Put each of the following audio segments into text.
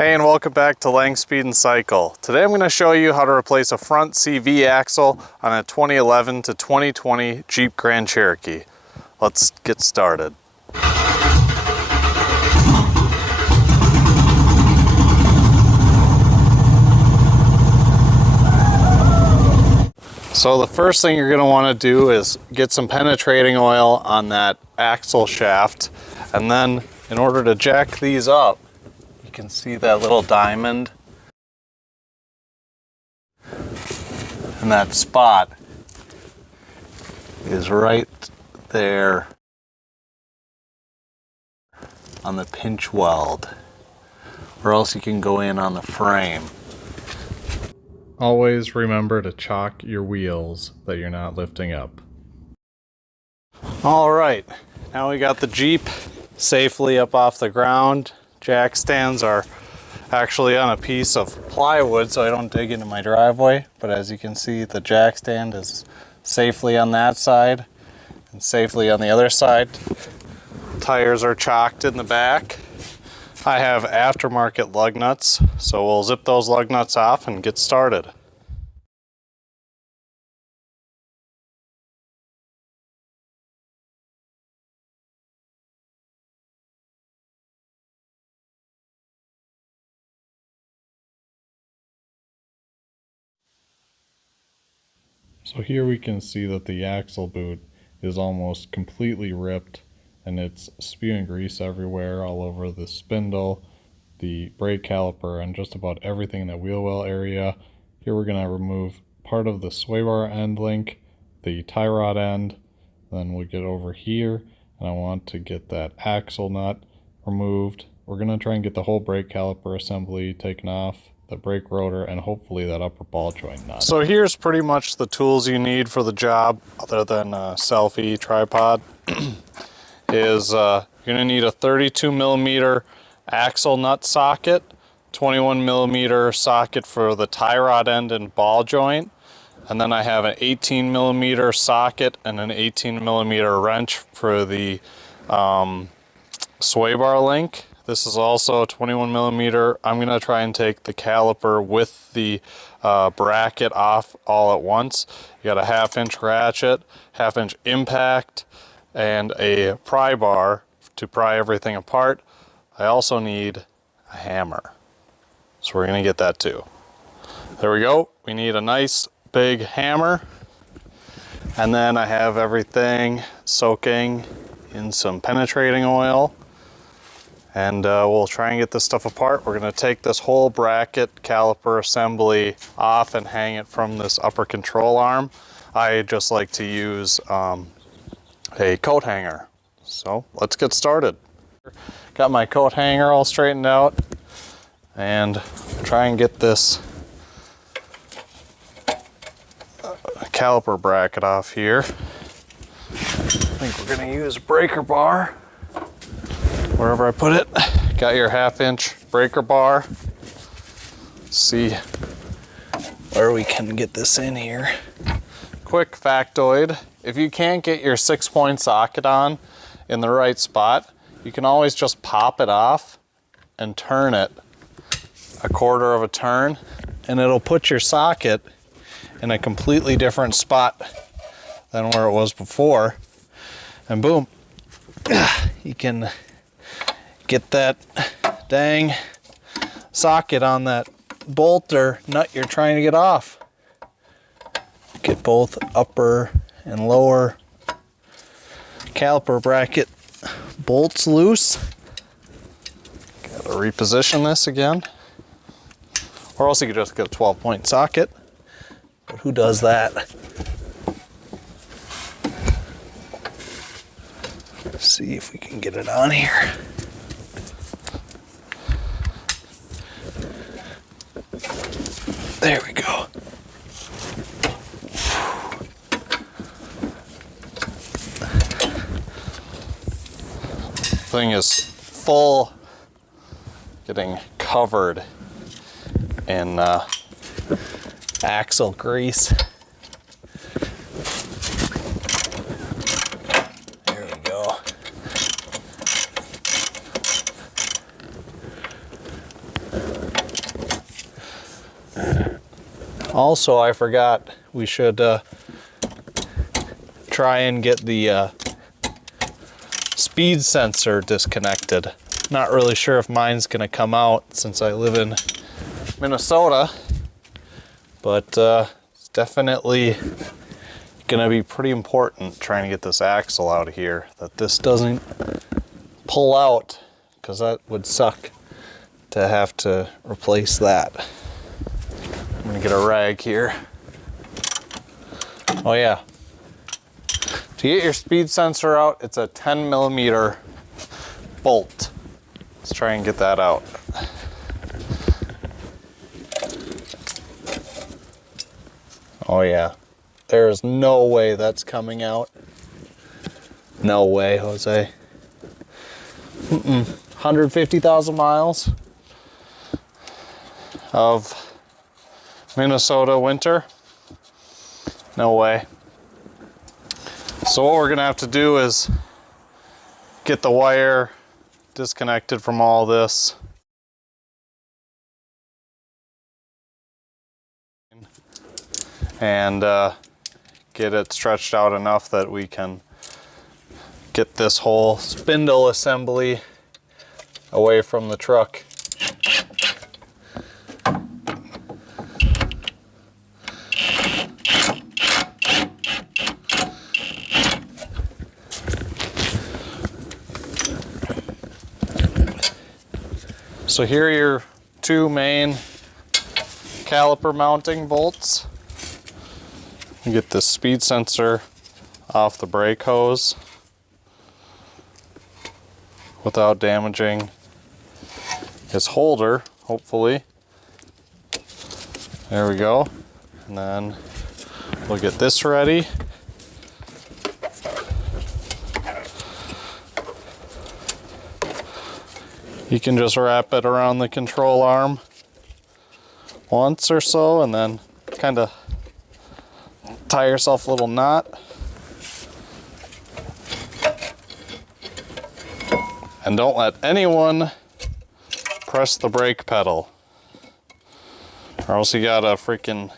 Hey, and welcome back to Lang Speed and Cycle. Today I'm going to show you how to replace a front CV axle on a 2011 to 2020 Jeep Grand Cherokee. Let's get started. So the first thing you're going to want to do is get some penetrating oil on that axle shaft, and then in order to jack these up, you can see that little diamond and that spot is right there on the pinch weld, or else you can go in on the frame. Always remember to chock your wheels that you're not lifting up. All right, now we got the Jeep safely up off the ground. Jack stands are actually on a piece of plywood so I don't dig into my driveway, but as you can see, the jack stand is safely on that side and safely on the other side. Tires are chocked in the back. I have aftermarket lug nuts, so we'll zip those lug nuts off and get started. So here we can see that the axle boot is almost completely ripped and it's spewing grease everywhere, all over the spindle, the brake caliper, and just about everything in the wheel well area. Here we're going to remove part of the sway bar end link, the tie rod end, then we get over here and I want to get that axle nut removed. We're going to try and get the whole brake caliper assembly taken off, the brake rotor, and hopefully that upper ball joint nut. So here's pretty much the tools you need for the job, other than a selfie tripod. Is you're gonna need a 32 millimeter axle nut socket, 21 millimeter socket for the tie rod end and ball joint, and then I have an 18 millimeter socket and an 18 millimeter wrench for the sway bar link. This is also a 21 millimeter. I'm going to try and take the caliper with the bracket off all at once. You got a 1/2 inch ratchet, 1/2 inch impact, and a pry bar to pry everything apart. I also need a hammer. So we're going to get that too. There we go. We need a nice big hammer. And then I have everything soaking in some penetrating oil. And we'll try and get this stuff apart. We're going to take this whole bracket caliper assembly off and hang it from this upper control arm. I just like to use a coat hanger. So let's get started. Got my coat hanger all straightened out and try and get this caliper bracket off here. I think we're going to use a breaker bar wherever I put it. Got your 1/2 inch breaker bar. See where we can get this in here. Quick factoid, if you can't get your 6-point socket on in the right spot, you can always just pop it off and turn it 1/4 of a turn, and it'll put your socket in a completely different spot than where it was before, and boom, you can get that dang socket on that bolt or nut you're trying to get off. Get both upper and lower caliper bracket bolts loose. Gotta reposition this again. Or else you could just get a 12-point socket. But who does that? Let's see if we can get it on here. There we go. Thing is full, getting covered in axle grease. There we go. Also, I forgot we should try and get the speed sensor disconnected. Not really sure if mine's gonna come out since I live in Minnesota, but it's definitely gonna be pretty important trying to get this axle out of here, that this doesn't pull out, because that would suck to have to replace that. I'm gonna get a rag here. Oh yeah, to get your speed sensor out, it's a 10mm bolt. Let's try and get that out. Oh yeah, there is no way that's coming out. No way, Jose. 150,000 miles of Minnesota winter. No way. So what we're gonna have to do is get the wire disconnected from all this. And get it stretched out enough that we can get this whole spindle assembly away from the truck. So here are your two main caliper mounting bolts. You get the speed sensor off the brake hose without damaging his holder, hopefully. There we go. And then we'll get this ready. You can just wrap it around the control arm once or so and then kind of tie yourself a little knot. And don't let anyone press the brake pedal, or else you gotta freaking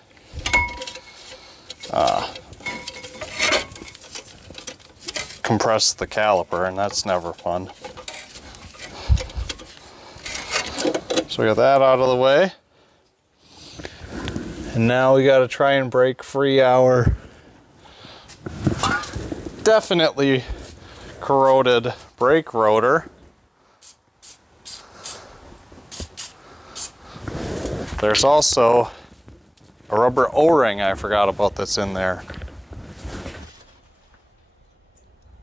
compress the caliper, and that's never fun. So we got that out of the way. And now we gotta try and break free our definitely corroded brake rotor. There's also a rubber O-ring, I forgot about this in there.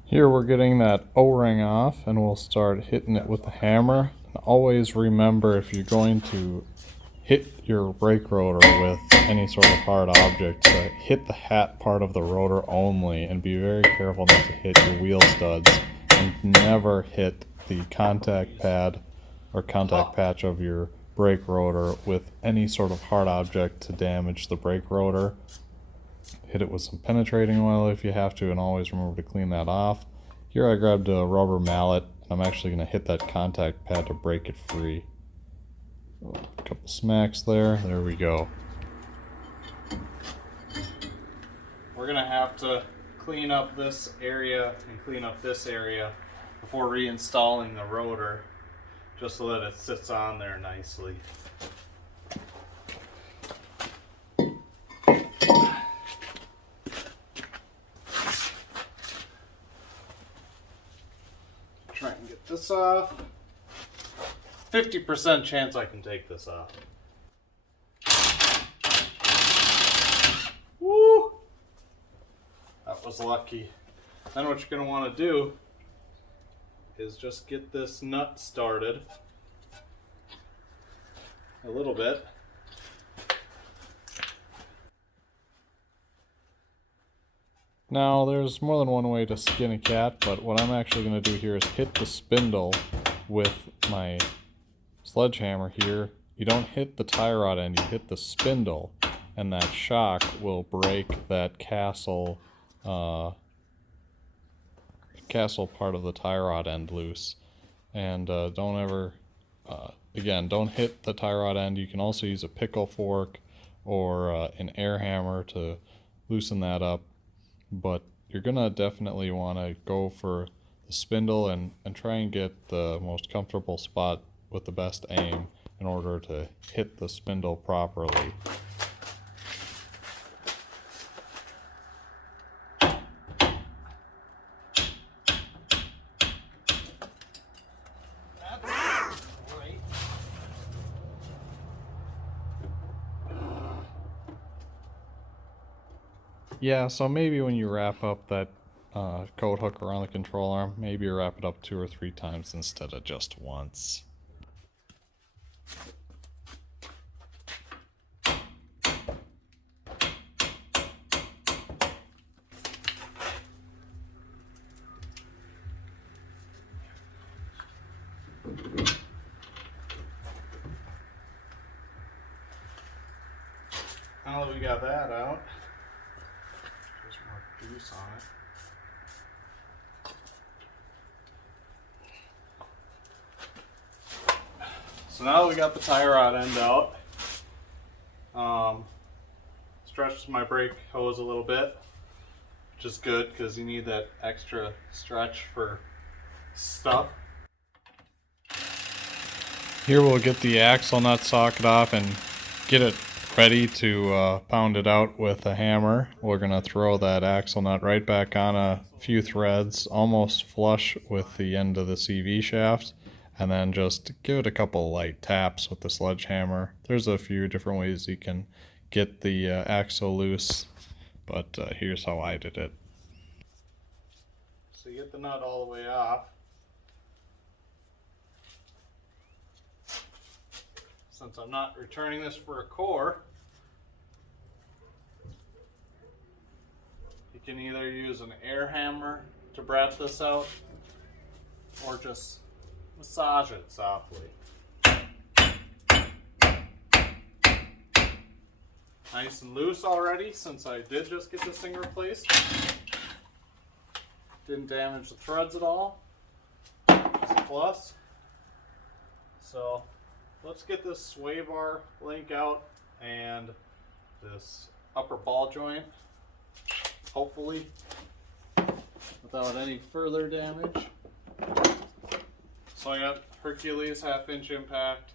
Here we're getting that O-ring off, and we'll start hitting it with the hammer. And always remember, if you're going to hit your brake rotor with any sort of hard object, to hit the hat part of the rotor only, and be very careful not to hit your wheel studs, and never hit the contact pad or contact patch of your brake rotor with any sort of hard object to damage the brake rotor. Hit it with some penetrating oil if you have to, and always remember to clean that off. Here I grabbed a rubber mallet, and I'm actually going to hit that contact pad to break it free. A couple smacks there. There we go. We're going to have to clean up this area and clean up this area before reinstalling the rotor, just so that it sits on there nicely. Try and get this off. 50% chance I can take this off. Woo! That was lucky. Then what you're going to want to do is just get this nut started a little bit. Now there's more than one way to skin a cat, but what I'm actually going to do here is hit the spindle with my sledgehammer here. You don't hit the tie rod end, you hit the spindle, and that shock will break that castle part of the tie rod end loose. And don't ever, again, don't hit the tie rod end. You can also use a pickle fork or an air hammer to loosen that up, but you're gonna definitely want to go for the spindle and try and get the most comfortable spot with the best aim in order to hit the spindle properly. Yeah, so maybe when you wrap up that coat hook around the control arm, maybe you wrap it up 2 or 3 times instead of just once. Now that we got that out, just more grease on it. So now that we got the tie rod end out, stretched my brake hose a little bit, which is good because you need that extra stretch for stuff. Here we'll get the axle nut socket off and get it ready to pound it out with a hammer. We're going to throw that axle nut right back on a few threads, almost flush with the end of the CV shaft, and then just give it a couple light taps with the sledgehammer. There's a few different ways you can get the axle loose, but here's how I did it. So you get the nut all the way off. Since I'm not returning this for a core, you can either use an air hammer to brat this out or just massage it softly. Nice and loose already since I did just get this thing replaced. Didn't damage the threads at all, which is a plus. So let's get this sway bar link out and this upper ball joint, hopefully without any further damage. So I got Hercules 1/2 impact,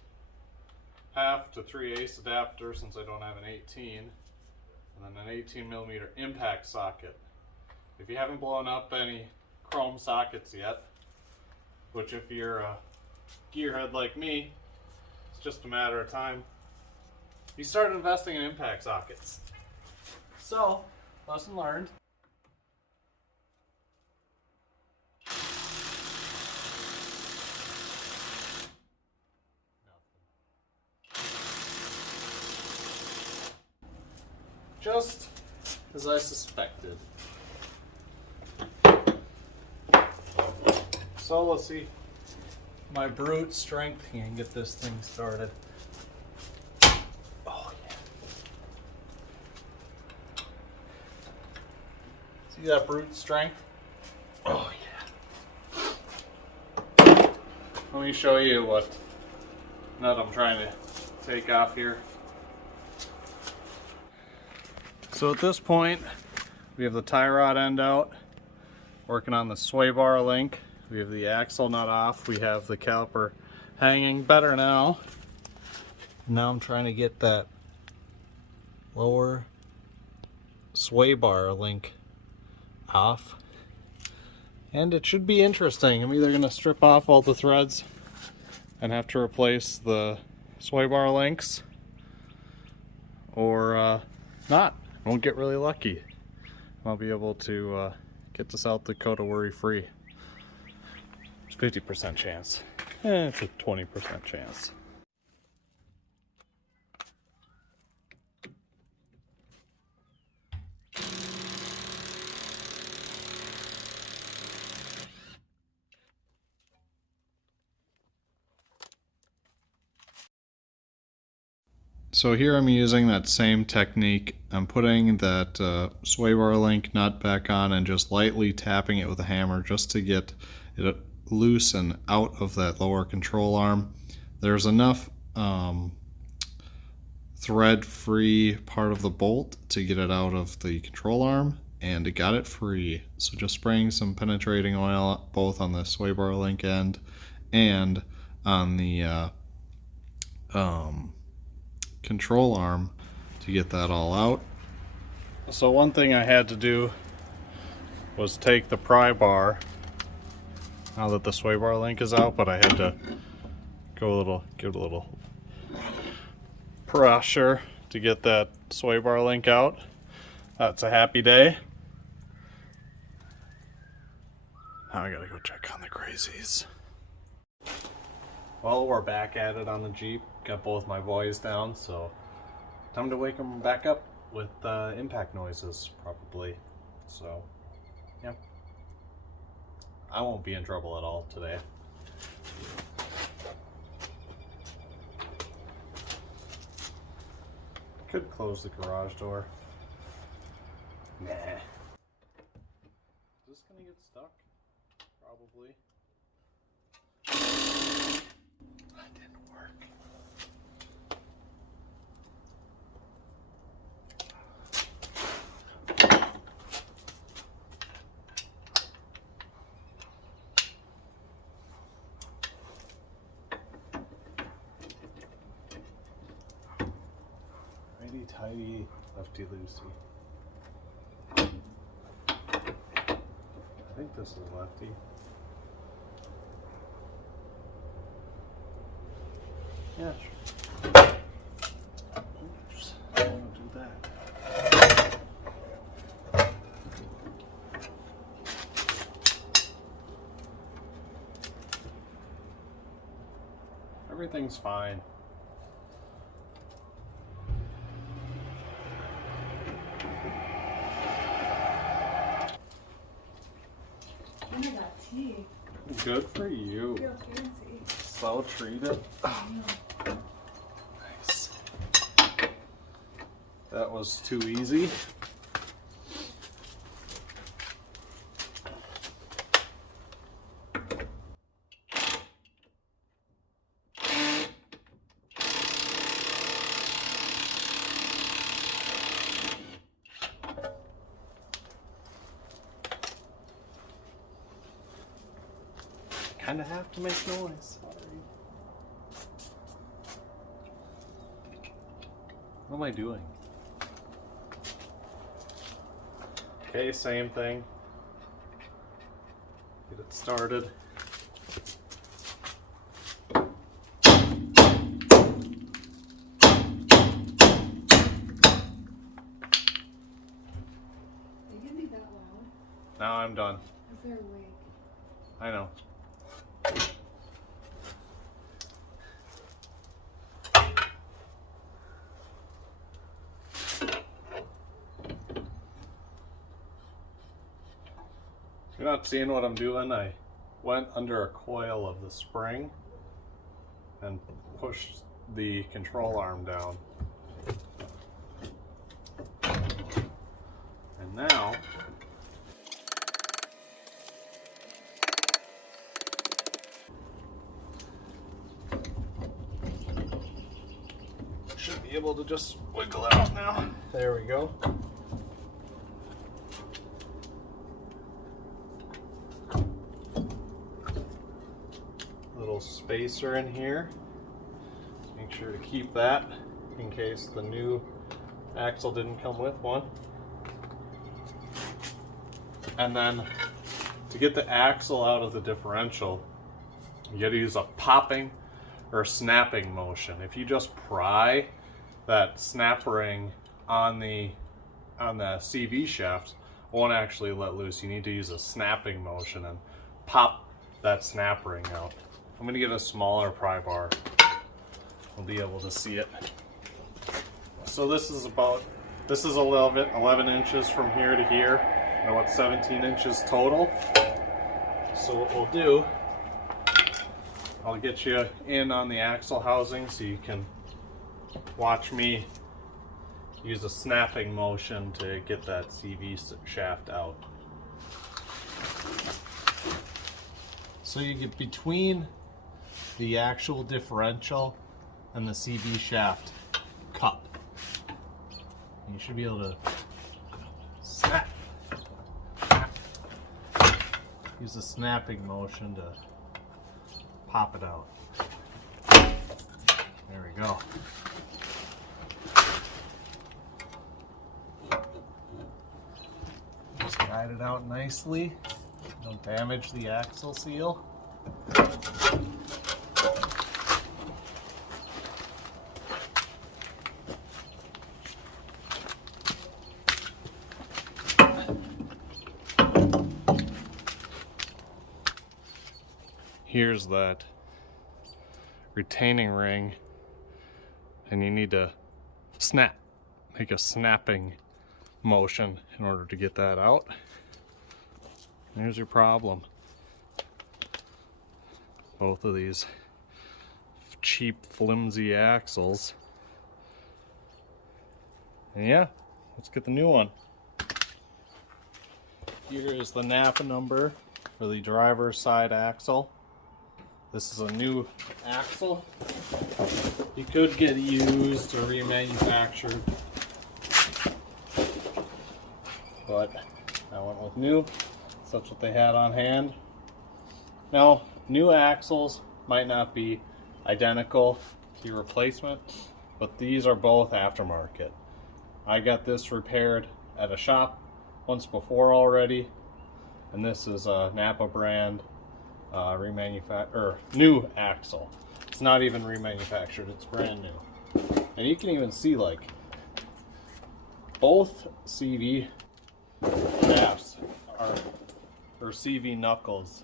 1/2 to 3/8 adapter since I don't have an 18, and then an 18mm impact socket. If you haven't blown up any chrome sockets yet, which if you're a gearhead like me, it's just a matter of time, you start investing in impact sockets. So, lesson learned. Just as I suspected. So let's see my brute strength can get this thing started. Oh yeah. See that brute strength? Oh yeah. Let me show you what nut I'm trying to take off here. So at this point, we have the tie rod end out, working on the sway bar link. We have the axle nut off. We have the caliper hanging better now. Now I'm trying to get that lower sway bar link off. And it should be interesting. I'm either going to strip off all the threads and have to replace the sway bar links, or not. Won't get really lucky. I'll be able to get this out the Dakota worry-free. It's 50% chance. It's a 20% chance. So here I'm using that same technique. I'm putting that sway bar link nut back on and just lightly tapping it with a hammer just to get it loose and out of that lower control arm. There's enough thread-free part of the bolt to get it out of the control arm, and it got it free. So just spraying some penetrating oil both on the sway bar link end and on the control arm to get that all out. So one thing I had to do was take the pry bar, now that the sway bar link is out, but I had to give it a little pressure to get that sway bar link out. That's a happy day. Now I gotta go check on the crazies. Well, we're back at it on the Jeep. Got both my boys down, so time to wake them back up with impact noises, probably. So, yeah. I won't be in trouble at all today. Could close the garage door. Nah. Is this gonna get stuck? Probably. That didn't work. Righty tighty, lefty loosey. I think this is lefty. Yeah, sure. Oops, I don't want to do that. Everything's fine. Oh, I got tea. Good for you. Real fancy. So treated. Nice. That was too easy. Kind of have to make noise. Sorry. What am I doing? Okay, same thing. Get it started. They can be that loud. Now I'm done. Is there a wig? I know. If you're not seeing what I'm doing, I went under a coil of the spring and pushed the control arm down. And now should be able to just wiggle out now. There we go. Little spacer in here. Make sure to keep that in case the new axle didn't come with one. And then to get the axle out of the differential, you gotta use a popping or snapping motion. If you just pry that snap ring on the CV shaft, won't actually let loose. You need to use a snapping motion and pop that snap ring out. I'm gonna get a smaller pry bar. We'll be able to see it. So this is 11 inches from here to here, and about 17 inches total. So what we'll do, I'll get you in on the axle housing so you can watch me use a snapping motion to get that CV shaft out. So you get between the actual differential and the CV shaft cup. You should be able to snap. Use the snapping motion to pop it out. There we go. Just guide it out nicely. Don't damage the axle seal. Here's that retaining ring, and you need to snap, make a snapping motion in order to get that out. There's your problem. Both of these cheap, flimsy axles. And yeah, let's get the new one. Here is the NAPA number for the driver's side axle. This is a new axle. You could get used or remanufactured, but I went with new. So that's what they had on hand. Now, new axles might not be identical to your replacement, but these are both aftermarket. I got this repaired at a shop once before already, and this is a NAPA brand new axle. It's not even remanufactured, it's brand new. And you can even see, like, both CV shafts or CV knuckles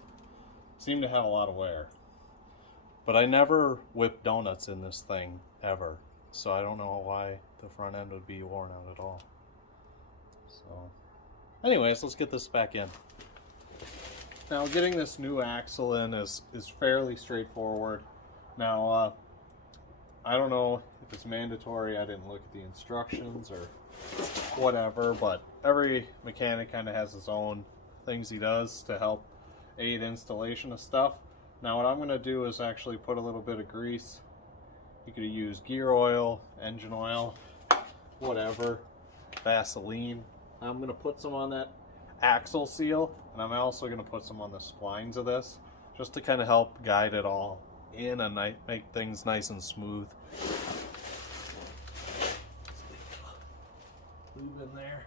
seem to have a lot of wear. But I never whipped donuts in this thing ever, so I don't know why the front end would be worn out at all. So anyways, let's get this back in. Now, getting this new axle in is fairly straightforward. Now, I don't know if it's mandatory. I didn't look at the instructions or whatever, but every mechanic kind of has his own things he does to help aid installation of stuff. Now, what I'm going to do is actually put a little bit of grease. You could use gear oil, engine oil, whatever, Vaseline. I'm going to put some on that axle seal, and I'm also going to put some on the splines of this, just to kind of help guide it all in and make things nice and smooth. Lube in there.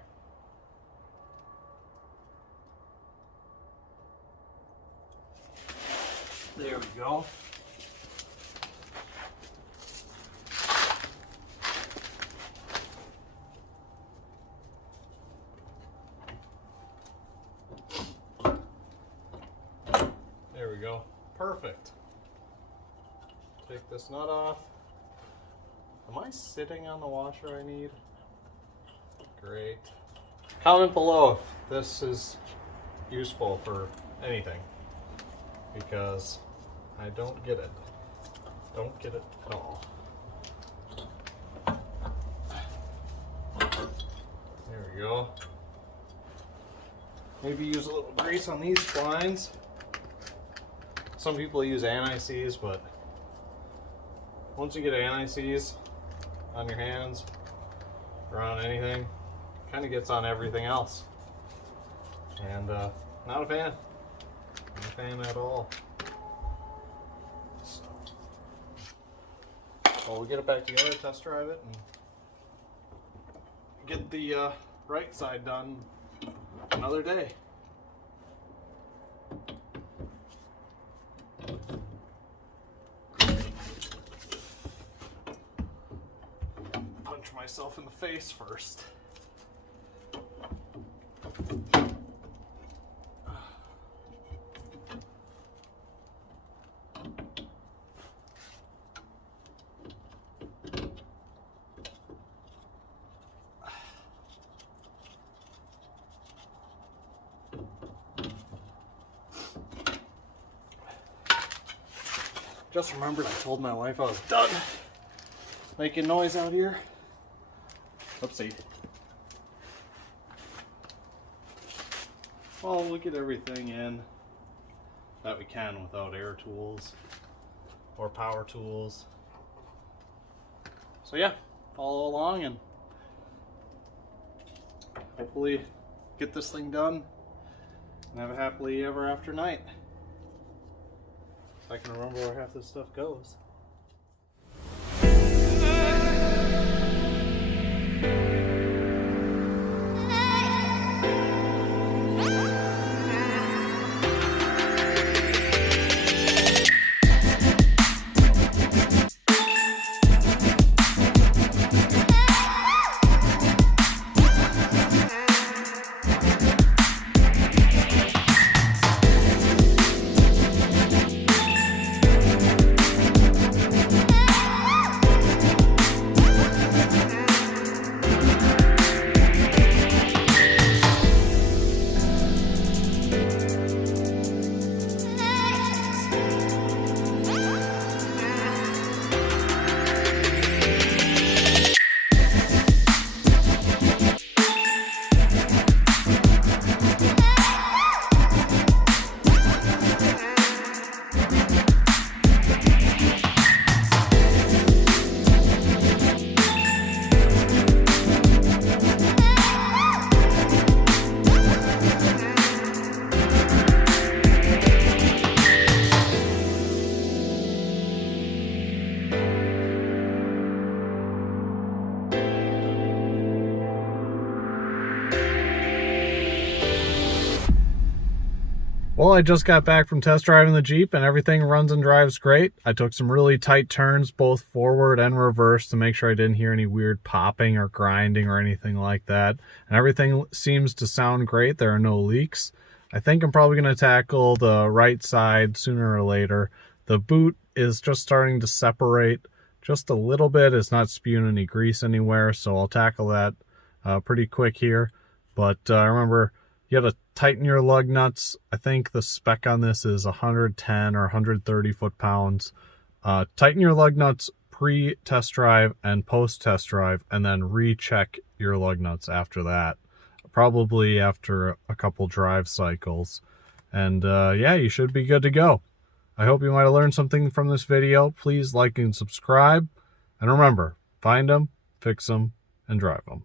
There we go. There we go. Perfect. Take this nut off. Am I sitting on the washer I need? Great. Comment below if this is useful for anything, because I don't get it. Don't get it at all. There we go. Maybe use a little grease on these splines. Some people use anti-seize, but once you get anti-seize on your hands or on anything, it kind of gets on everything else. And not a fan. Not a fan at all. So, well, we'll get it back together, test drive it, and get the right side done another day. Punch myself in the face first. Just remembered I told my wife I was done making noise out here. Oopsie. Well, we'll get everything in that we can without air tools or power tools. So yeah, follow along and hopefully get this thing done and have a happily ever after night. So I can remember where half this stuff goes. Well, I just got back from test driving the Jeep and everything runs and drives great. I took some really tight turns both forward and reverse to make sure I didn't hear any weird popping or grinding or anything like that. And everything seems to sound great. There are no leaks. I think I'm probably going to tackle the right side sooner or later. The boot is just starting to separate just a little bit. It's not spewing any grease anywhere, so I'll tackle that pretty quick here. But remember, you got to tighten your lug nuts. I think the spec on this is 110 or 130 foot-pounds. Tighten your lug nuts pre-test drive and post-test drive, and then recheck your lug nuts after that. Probably after a couple drive cycles. And yeah, you should be good to go. I hope you might have learned something from this video. Please like and subscribe. And remember, find them, fix them, and drive them.